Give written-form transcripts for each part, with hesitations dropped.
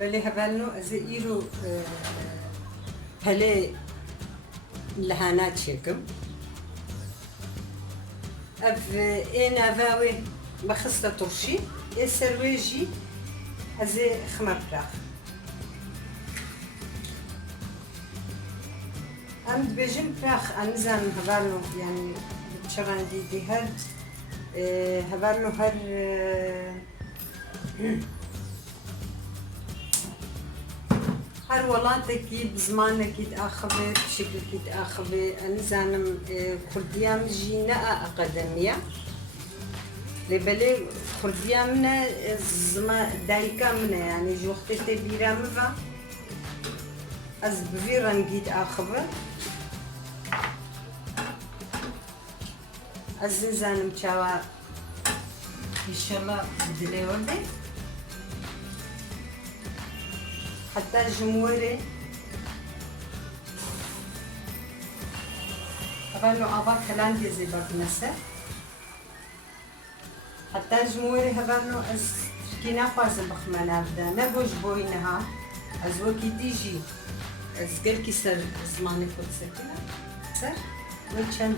بله هبالنو از ایرو هله لحانات شكم اف این اوی بخصلة ترشي السرويجي از خمر فراخ عند بيجن فراخ انزان هبالنو يعني شغان دي هر هبالنو هر هر ولاتكي بزمانكي تأخذي بشكلكي تأخذي أنا زانم كرديام جينا أقدمية لبلي كرديامنا زما دايكا منا يعني جوختي تبيرا مفا از بفيران جيت أخذي از زانم شوا إن شاء الله بدلي ودي حتى جمهوري هبالو آبا كلان دي زي بابنسة حتى جمهوري هبالو از كينا خوازم بخمانا بدا نبوش بوينها از وكي ديجي از قلكي سر زماني فوت سكنا سر وچن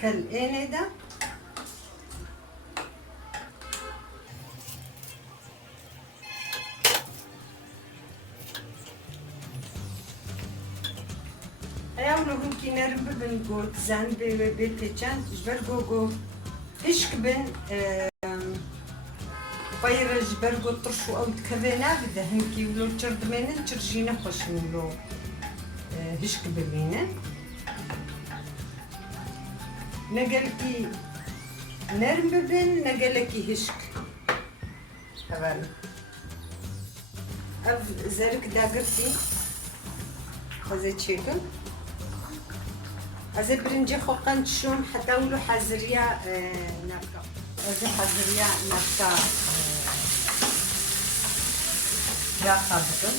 كل ايني دا أيام لو كنت نربي بنقول زان بيتشان جبر جو إيش كبن باير جبر جو طرشوا أو تكذنا بده هنكي ولو تشرد منن ترجينا خوش ولو إيش كبلينا نقلكي نربي بن نقلكي هشك هبال أب زرك داقرتي هذا تشيكن هذا برنجي خوقن شوم حتى ولو حزريا نبكا هذا حزريا نبكا راقة بكم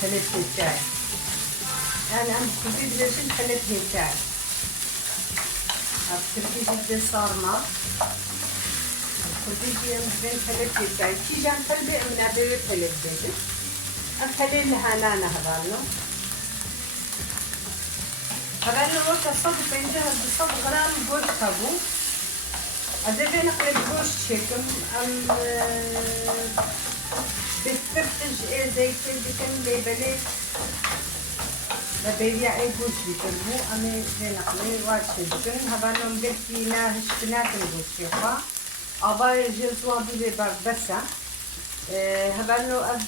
ثلاث هيتاي أنا عم كنتي بلاشن ثلاث هيتاي بتركي جدا صارمة كنتي بيام بين ثلاث هيتاي كي جان قلبي من أبي ثلاث بيت أخلي لها نانا هبالو هبالو وقت الصدق بينتهى بالصدق غرام جوش خابو أدبي نقلب جوش شكم أم بتفتج إيه زي كل بكم بيبلي ببيع إيه جوش بكمو أمي زي نقلي واش بكم هبالو مقلتينا هشتناك الجوش شيخا أبا جلسوا بذي بسا هبالو أب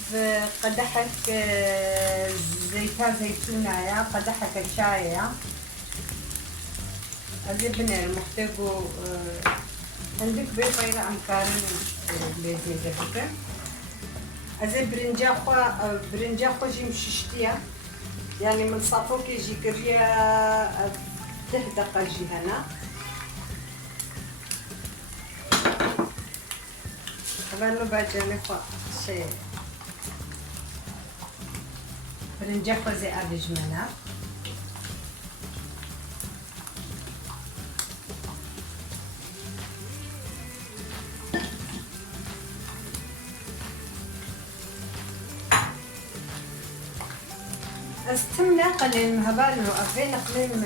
قدحك زيتا زيتونة يا قدحك شاي يا أجيبنا المحتاجو عندك بيطيرة أمكارن بيزي ذبكة أزي برنجاخو جي مششتيا يعني من صافوك يجي قرية 10 دقة جي هنا هبالو باجاني خو شيء برنجاخو زي أبيج منا استمنا قليل هبالو أفين قليل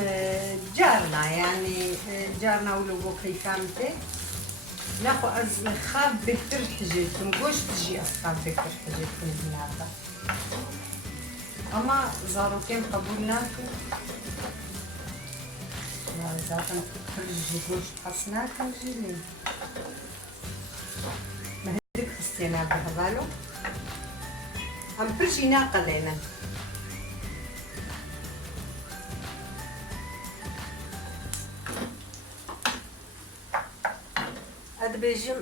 جارنا يعني جارنا ولو كيفامتي ناخو از خاب بكتر حجيتكم قوش تجي أصخاب بكتر حجيتكم بنعرضة أما زاروكين قبولناكم لا زاكم خرجي قوش تحصناكم جيلين ما هديك خستينا بهبالو هم برجينا قليلا هاد بيجم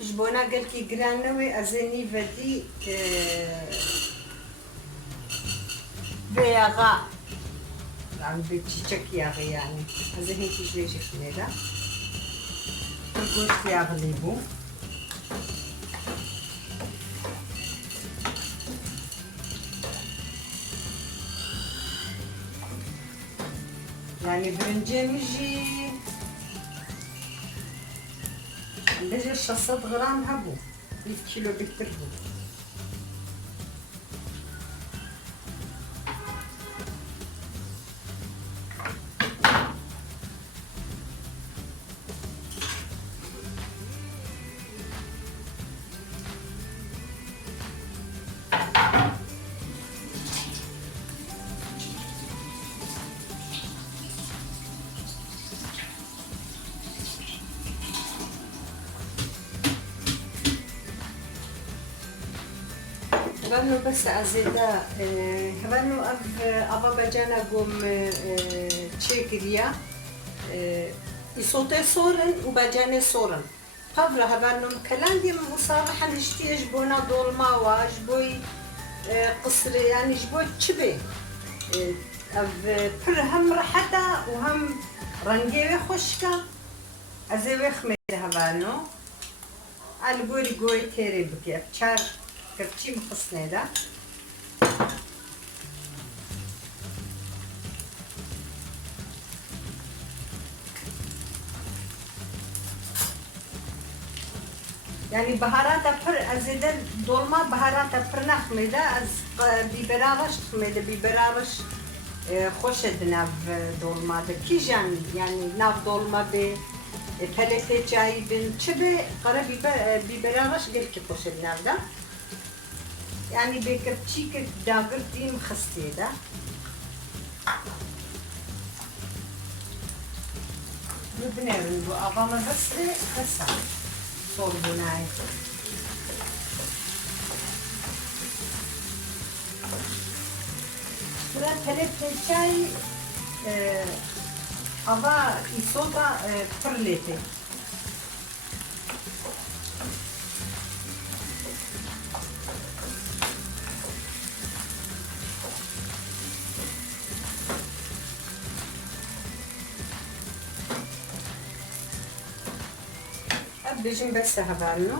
جبونا قالكي جرانوي أزني فدي بياغا عم بتشيك ياغي يعني أزني تيجي شكلها تقول ياغليبو يعني برنجي مجي بيجي 600 غرام هبو 1 kilo bitirdim. هبانو بس أزيدا هبانو أبا بجانا قوم تشيكريا يصوتي صورن وبجاني صورن قبل هبانو كلاندي مصابحة نشتي أجبونا دولما وأجبوي قصر يعني أجبوي تشبي پر هم رحتا وهم رنگي خوشكا أزيوي خميد هبانو البوري قوي تيري بكي أبشار كرتشي مخصني ده يعني بهارات بر أزيد دولما بهارات بر نخمي ده از بيبرارش خمي ده بيبرارش خوش دناف دولما ده كي جان يعني ناف دولما به ثلاثة جاي بن شبه قرب بيبرارش قل كي خوش دناف ده يعني بكرتشيك داغر دي مخستي ده نبنيرن بو أغاما بسري خسا صور بناي بلا ثلاثة شاي أغا إصوبة فرليتي بيجي بس هبالنو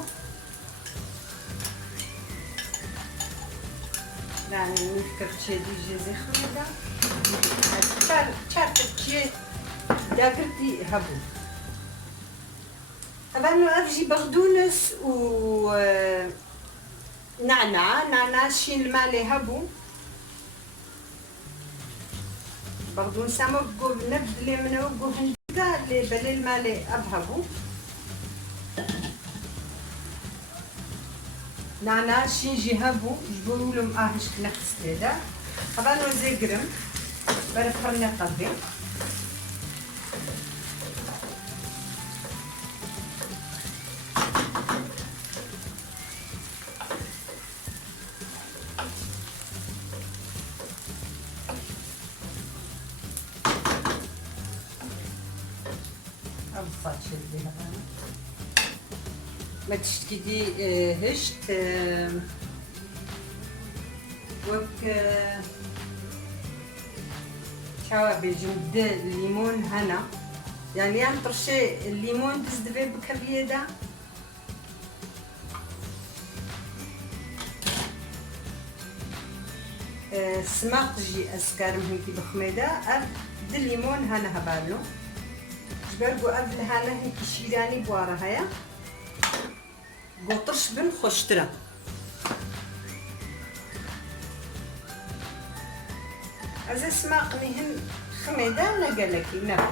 يعني نفكر شي ديجي زي خميدة شار شي داقرتي هبو هبالنو أفجي بغدونس و نعناع شين المالي هبو بغدونس أمبقو نبدلي من أبقو هندقة اللي بلي المالي أبهبو نعناع شينجي هبو جبروا لهم اهش نقص كده هبانو زي قرم برفرنا طبي أبصر شدي هبانو ما تشتكي هشت وك شوا بيجمد الليمون هنا يعني طرشي الليمون تزدفي بكبيدة سماق تجي أسكارم هيكي بخميدة أب الليمون هنا هبالو جبرقو قبل هنا هيكي شيراني بوارا هيا قطرش بن خوشترا از اسماق مهن خميدة نقلكي ناكل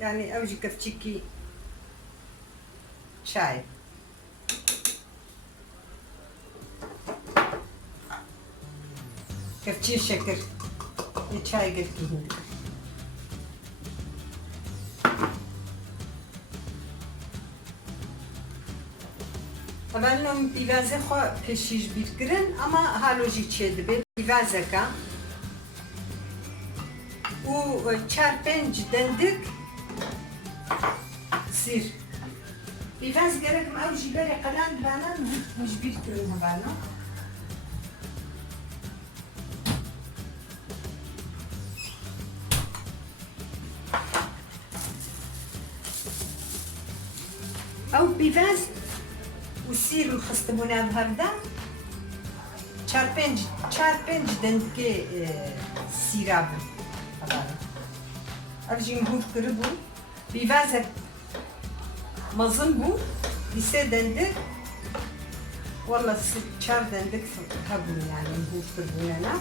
يعني اوجي كفتشيكي شاي كفتشي شكر يتشاي قلكي هندك طبعا لهم بيفازة خو بيشيش بيتقرن اما هالوجي تشيد بي بيفازة كا و چار پنج دندك سير بيفاز قرق ما اوجي بري قلان بانا مش بيتقرن هبانا او بيفاز وسير الخستمونا بهردا چار پنج دندكي سيراب ارجي مهود كربو بيفازك مظن بو لسه دندك والله شار دندك هبون يعني هو فربونا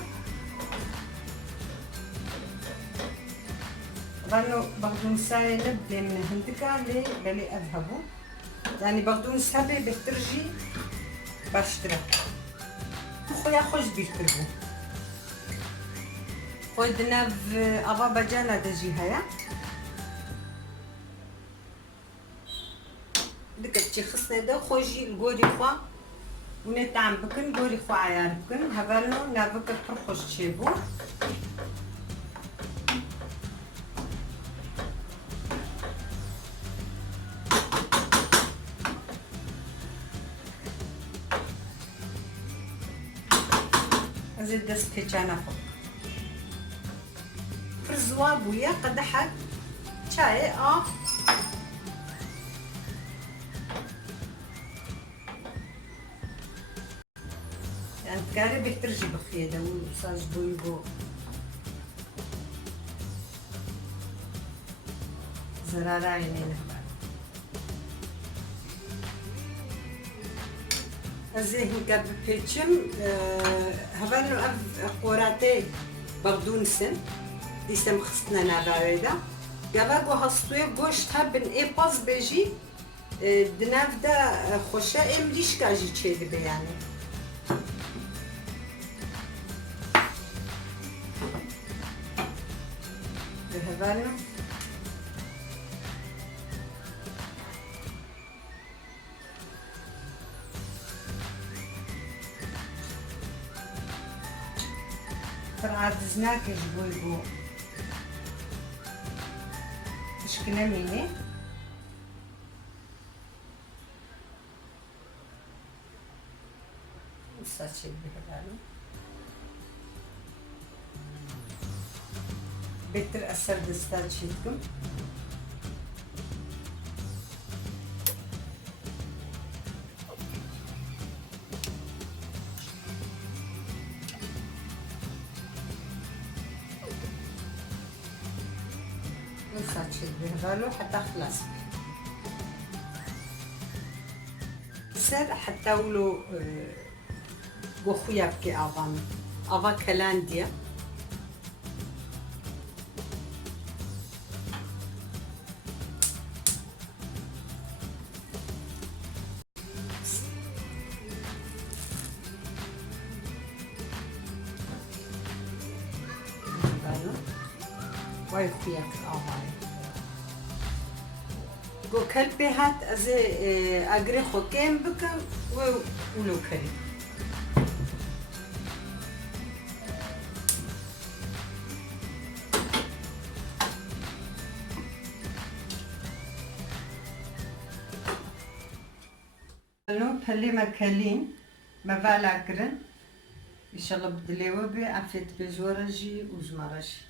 رانو بقدونس نبدأ من هندكا لي بلي أذهبوا يعني بقدونس هبي بترجي باشترا خويا خوش بيتربو خوي دناف أبا بجانا دجي هيا دكتشي خصنا دا خوجي الجوري خوا ونتعم بكن جوري خوا عيار بكن هبالنو نافكر فرخوش تشيبو زيد دست كيتشانا فوق فرزوا بويا قدحك شاي يعني تقارب يحترجي بخيدة وصاج بويبو زرارة عينينا ازيه هنكا ببيتشم هبالو اف قوراتي بغدونسن ديسم خصنا ناباويدا قاباقو هستوي گوشت هبن اي باز بيجي دناف دا خوشا امليش كاجي تشيد بياني هبالو عززناك جبويبو تشكنا مني وصاتشي بهبالو بيتر أسر دستات شيتكم وصاتشي بهبالو حتى خلاص سر حتى ولو بوخويا بكي أفا كلانديا واي خويا كأفاي جو كلبي هات أزي أجري خوكين بكم ولو كريم اليوم بلي مكالين ما بالا كرن إن شاء الله بدليوه بعفيت بجورجي وجمرجي